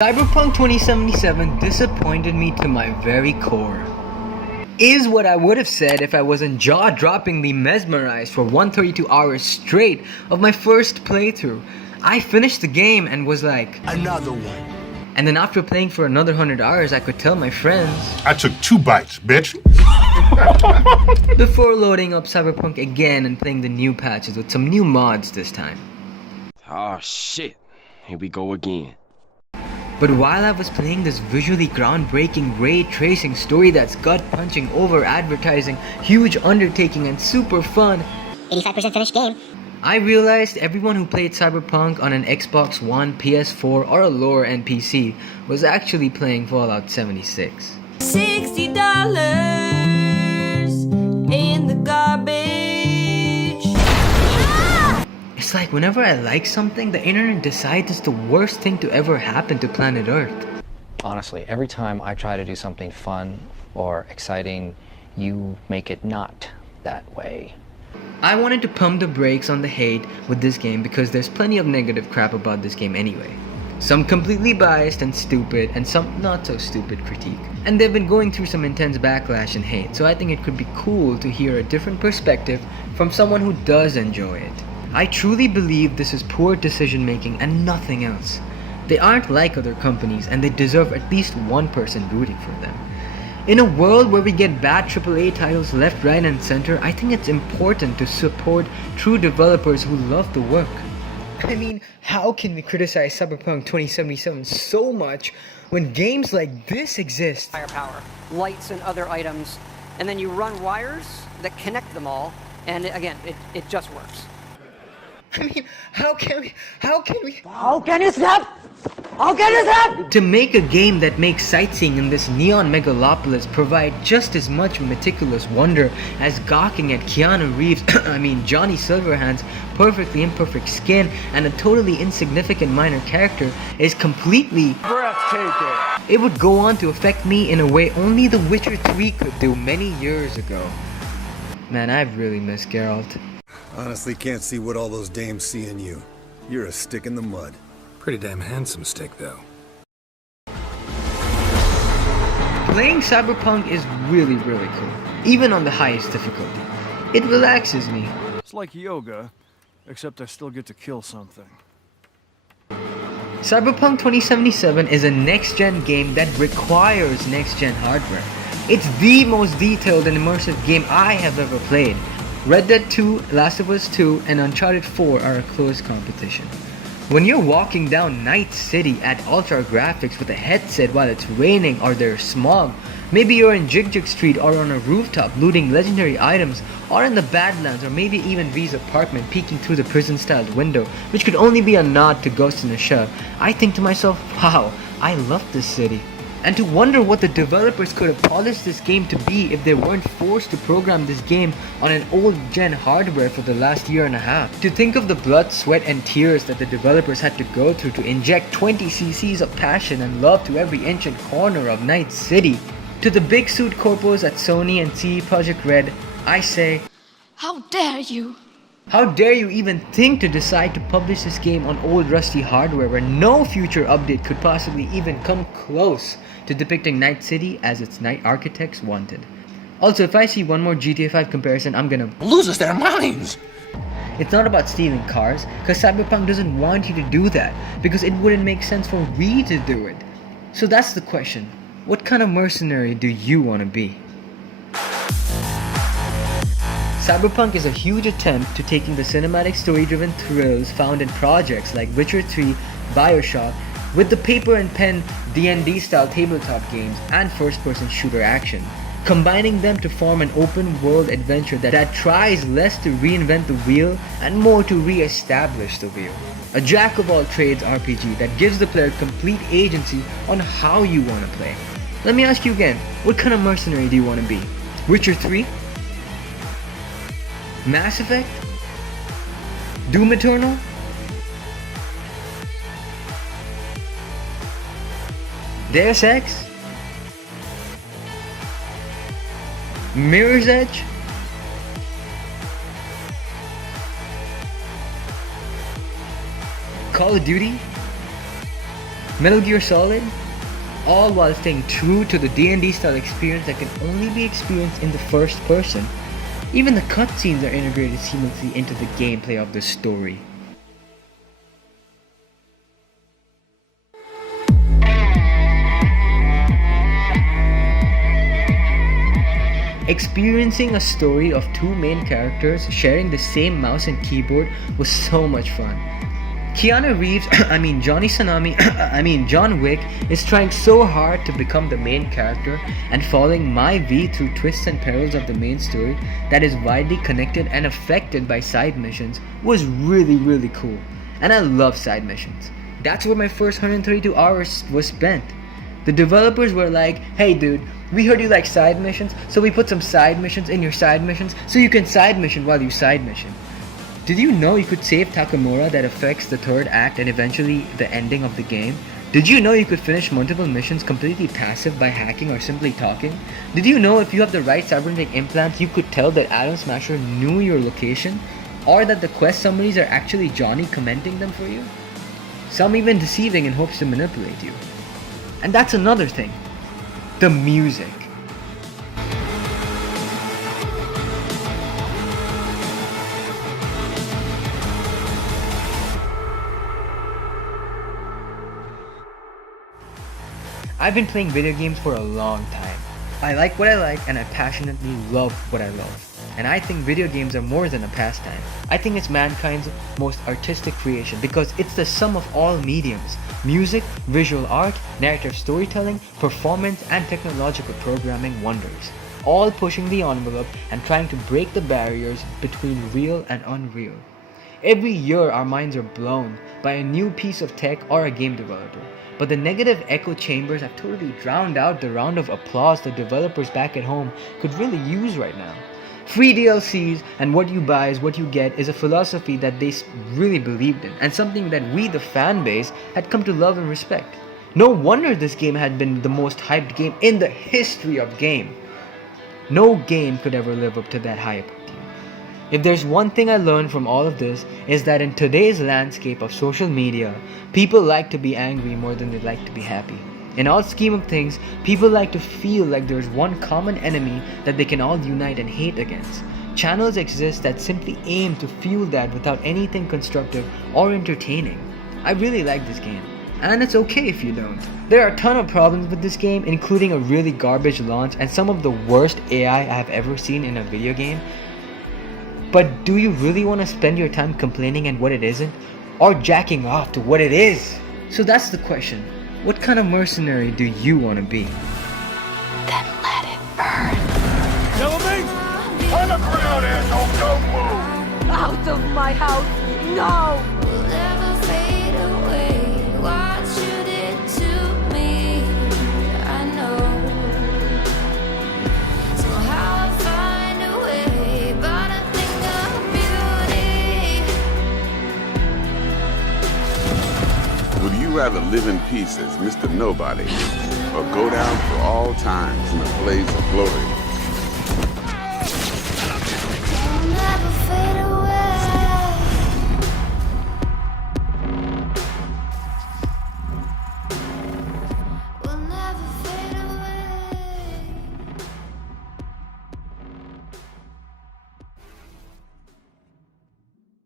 Cyberpunk 2077 disappointed me to my very core. Is what I would have said if I wasn't jaw-droppingly mesmerized for 132 hours straight of my first playthrough. I finished the game and was like, another one. And then after playing for another 100 hours, I could tell my friends. I took 2 bites, bitch. Before loading up Cyberpunk again and playing the new patches with some new mods this time. Oh shit, here we go again. But while I was playing this visually groundbreaking ray tracing story that's gut-punching over advertising, huge undertaking and super fun, 85% finished game, I realized everyone who played Cyberpunk on an Xbox One, PS4 or a lower end PC was actually playing Fallout 76. $60 in the garbage. It's like whenever I like something, the internet decides it's the worst thing to ever happen to planet Earth. Honestly, every time I try to do something fun or exciting, you make it not that way. I wanted to pump the brakes on the hate with this game because there's plenty of negative crap about this game anyway. Some completely biased and stupid, and some not so stupid critique. And they've been going through some intense backlash and hate, so I think it could be cool to hear a different perspective from someone who does enjoy it. I truly believe this is poor decision making and nothing else. They aren't like other companies and they deserve at least one person rooting for them. In a world where we get bad AAA titles left, right and center, I think it's important to support true developers who love the work. I mean, how can we criticize Cyberpunk 2077 so much when games like this exist? Firepower, lights and other items, and then you run wires that connect them all, and again, it just works. I mean, how can we? How can you stop? How can you stop? To make a game that makes sightseeing in this neon megalopolis provide just as much meticulous wonder as gawking at Keanu Reeves, Johnny Silverhand's perfectly imperfect skin and a totally insignificant minor character is completely breathtaking. It would go on to affect me in a way only The Witcher 3 could do many years ago. Man, I've really missed Geralt. Honestly, can't see what all those dames see in you. You're a stick in the mud. Pretty damn handsome stick, though. Playing Cyberpunk is really cool, even on the highest difficulty. It relaxes me. It's like yoga, except I still get to kill something. Cyberpunk 2077 is a next-gen game that requires next-gen hardware. It's the most detailed and immersive game I have ever played. Red Dead 2, Last of Us 2, and Uncharted 4 are a close competition. When you're walking down Night City at ultra graphics with a headset while it's raining or there's smog, maybe you're in Jig Street or on a rooftop looting legendary items, or in the Badlands or maybe even V's apartment peeking through the prison-styled window, which could only be a nod to Ghost in the Shell, I think to myself, wow, I love this city. And to wonder what the developers could have polished this game to be if they weren't forced to program this game on an old-gen hardware for the last year and a half. To think of the blood, sweat and tears that the developers had to go through to inject 20 cc's of passion and love to every inch and corner of Night City. To the big suit corpos at Sony and CD Projekt Red, I say, How dare you? how dare you even think to decide to publish this game on old rusty hardware where no future update could possibly even come close to depicting Night City as its night architects wanted. Also, if I see one more GTA 5 comparison, I'm gonna Losers their minds. It's not about stealing cars, cause Cyberpunk doesn't want you to do that, because it wouldn't make sense for we to do it. So that's the question. What kind of mercenary do you want to be? Cyberpunk is a huge attempt to taking the cinematic story-driven thrills found in projects like Witcher 3, Bioshock, with the paper and pen D&D style tabletop games and first-person shooter action, combining them to form an open-world adventure that tries less to reinvent the wheel and more to re-establish the wheel. A jack-of-all-trades RPG that gives the player complete agency on how you want to play. Let me ask you again, what kind of mercenary do you want to be? Witcher 3? Mass Effect? Doom Eternal? Deus Ex? Mirror's Edge? Call of Duty? Metal Gear Solid, all while staying true to the D&D style experience that can only be experienced in the first person. Even the cutscenes are integrated seamlessly into the gameplay of the story. Experiencing a story of two main characters sharing the same mouse and keyboard was so much fun. Keanu Reeves, John Wick is trying so hard to become the main character and following my V through twists and perils of the main story that is widely connected and affected by side missions was really cool. And I love side missions. That's where my first 132 hours was spent. The developers were like, hey dude, we heard you like side missions, so we put some side missions in your side missions so you can side mission while you side mission. Did you know you could save Takamura that affects the third act and eventually the ending of the game? Did you know you could finish multiple missions completely passive by hacking or simply talking? Did you know if you have the right cybernetic implant you could tell that Adam Smasher knew your location? Or that the quest summaries are actually Johnny commenting them for you? Some even deceiving in hopes to manipulate you. And that's another thing. The music. I've been playing video games for a long time. I like what I like and I passionately love what I love. And I think video games are more than a pastime. I think it's mankind's most artistic creation because it's the sum of all mediums. Music, visual art, narrative storytelling, performance, and technological programming wonders. All pushing the envelope and trying to break the barriers between real and unreal. Every year our minds are blown by a new piece of tech or a game developer. But the negative echo chambers have totally drowned out the round of applause the developers back at home could really use right now. Free DLCs and what you buy is what you get is a philosophy that they really believed in and something that we, the fan base, had come to love and respect. No wonder this game had been the most hyped game in the history of game. No game could ever live up to that hype. If there's one thing I learned from all of this is that in today's landscape of social media, people like to be angry more than they like to be happy. In all scheme of things, people like to feel like there's one common enemy that they can all unite and hate against. Channels exist that simply aim to fuel that without anything constructive or entertaining. I really like this game, and it's okay if you don't. There are a ton of problems with this game, including a really garbage launch and some of the worst AI I have ever seen in a video game. But do you really want to spend your time complaining at what it isn't? Or jacking off to what it is? So that's the question. What kind of mercenary do you want to be? Then let it burn. Yellow me! On the ground, asshole! Don't move! Out of my house! No! Will never fade away. What you did to me, I know. Somehow I find a way, but I think of beauty. Would you rather live in peace as Mr. Nobody or go down for all times in a blaze of glory?